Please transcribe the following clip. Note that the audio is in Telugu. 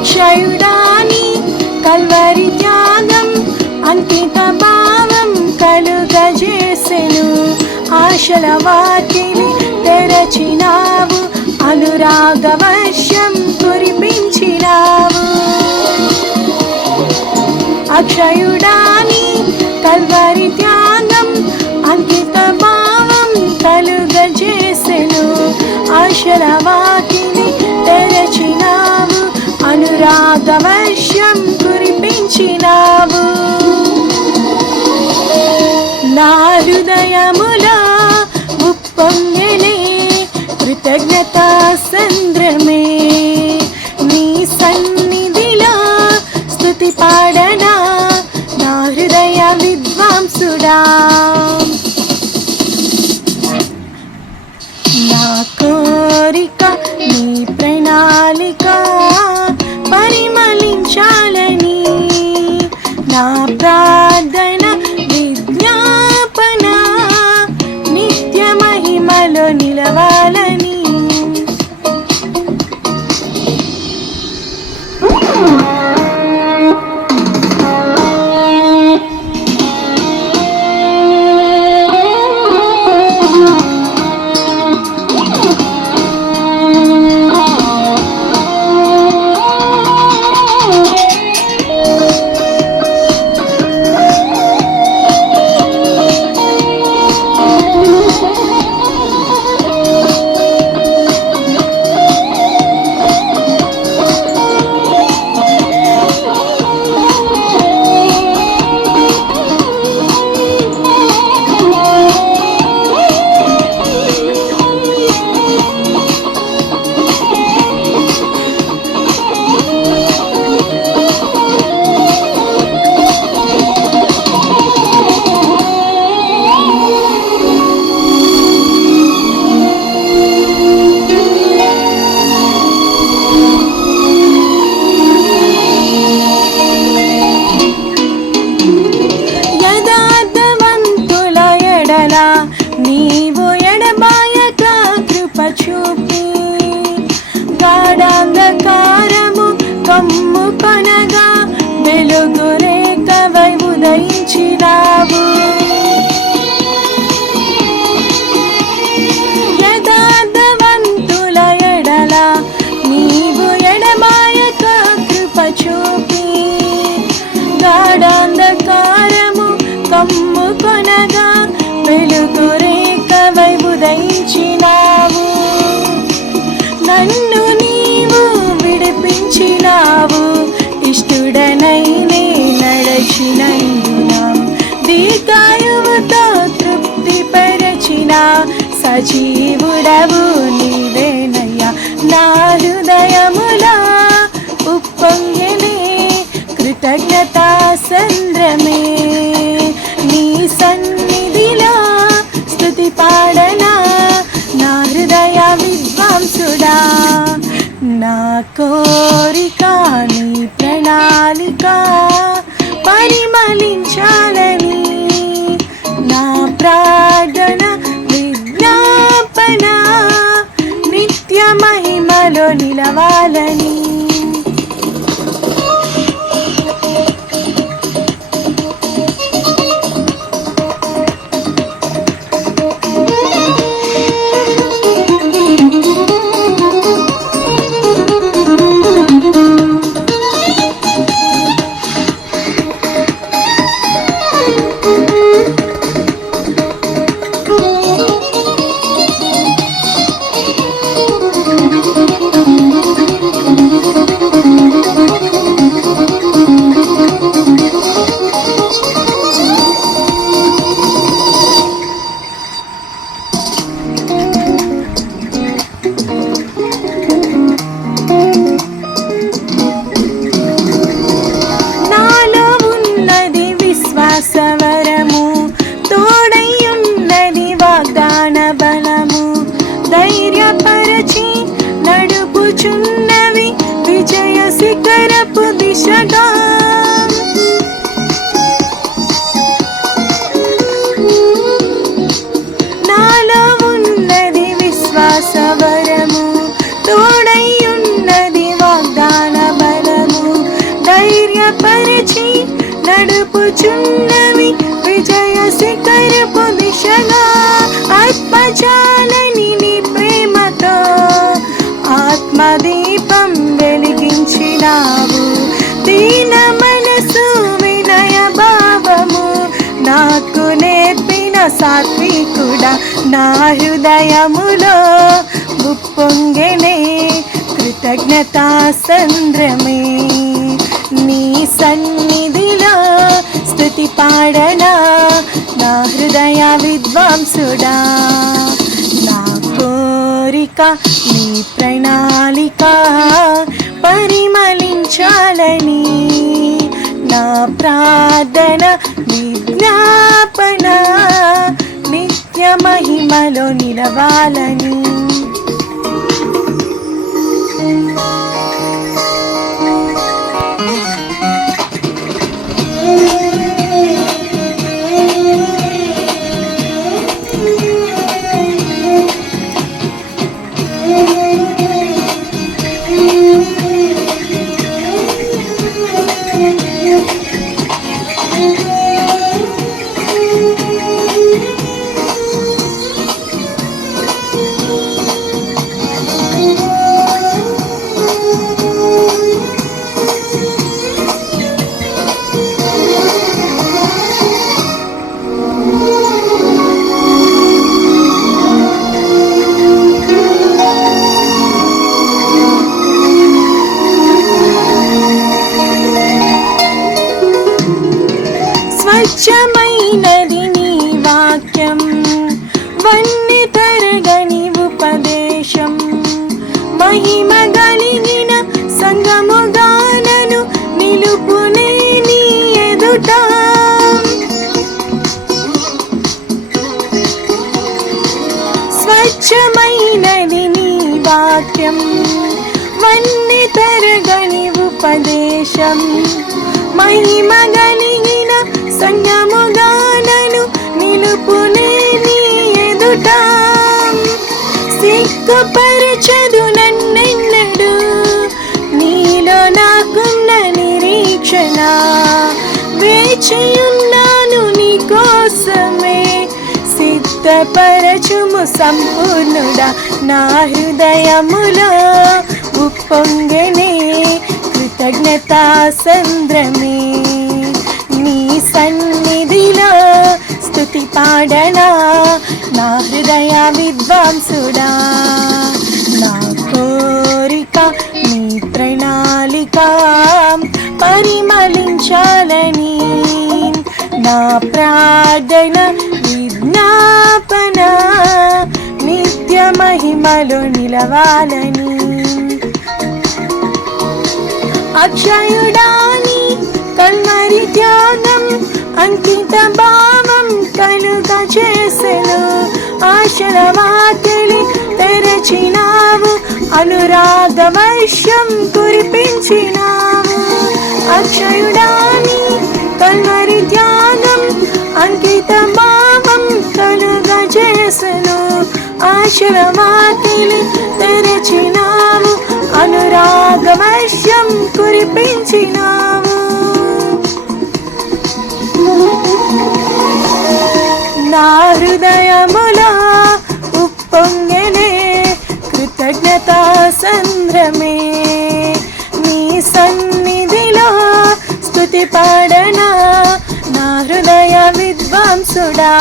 అక్షయుడాని కల్వరి త్యాగం అంకిత భావం కలుగజేసెను. ఆశల వాటిని తెరచినావు అనురాగ వర్షం కురిపించినావు. అక్షయ అనురాగ కురిపించినావు నా హృదయములా ఉప్పొంగనే కృతజ్ఞత సంద మహిమలో జీవుడవు నీవేనయ్యా. నా హృదయములా ఉప్పొంగెనే కృతజ్ఞత సంద్రమే నీ సన్నిధిలో స్థుతి పాడనా నా హృదయ విద్వాంసుడా. నా కోరిక నీ ప్రణాళిక పరిమళించాలని నడుపుచున్నవి విజయ శిఖరపు దిశగా ఆత్మజాలని నీ ప్రేమతో ఆత్మదీపం వెలిగించినావు. దీన మనసు వినయ భావము నాకు నేర్పిన సాత్వికుడా నా హృదయములో ఉప్పొంగెనే. కృతజ్ఞతా సంద్రమే నీ సన్న స్థుతి పాడనా? నా హృదయ విద్వాంసుడా? నా కోరిక నీ ప్రణాళిక పరిమళించాలని నా ప్రార్థన విజ్ఞాపన నిత్య మహిమలో నిలవాలని స్వచ్ఛమైనది నీ వాక్యం. వన్ని తరగని ఉపదేశం మహిమ గలిగిన సంగముగానను నిలుపునే నీ ఎదుట. స్వచ్ఛమైనది నీ వాక్యం. వన్ని తరగని ఉపదేశం మహిమ గలి కలిగిన సంగముగానను నిలుపునే నీ ఎదుట. సిగ్గుపరచదు నన్నెన్నడు నీలో నాకున్న నిరీక్షణ. వేచియున్నాను నీ కోసమే సిద్ధపరచుము సంపూర్ణుడా నా హృదయములో. ఉప్పొంగనే కృతజ్ఞతా సంద్రమే. సన్నిధిలో స్థుతి పాడనా? నా హృదయ విద్వాంసుడా? నా కోరిక నీ ప్రణాళిక పరిమళించాలని నా ప్రార్థన విజ్ఞాపన? నిత్య మహిమలో నిలవాలని అక్షయుడాని కల్మరి భావం కలుగ చేసెను ఆశల వాకిలి తెరచినావు అనురాగ వర్షం కురిపించినావు. అక్షయుడాని కల్వరి త్యాగం అంకిత భావం కలుగ చేసెను ఆశల వాకిలి తెరచినావు అనురాగ వర్షం కురిపించినావు. నా హృదయములో ఉప్పొంగనే కృతజ్ఞతా సంద్రమే. నీ సన్నిధిలో స్థుతి పాడనా నా హృదయ విద్వాంసుడా.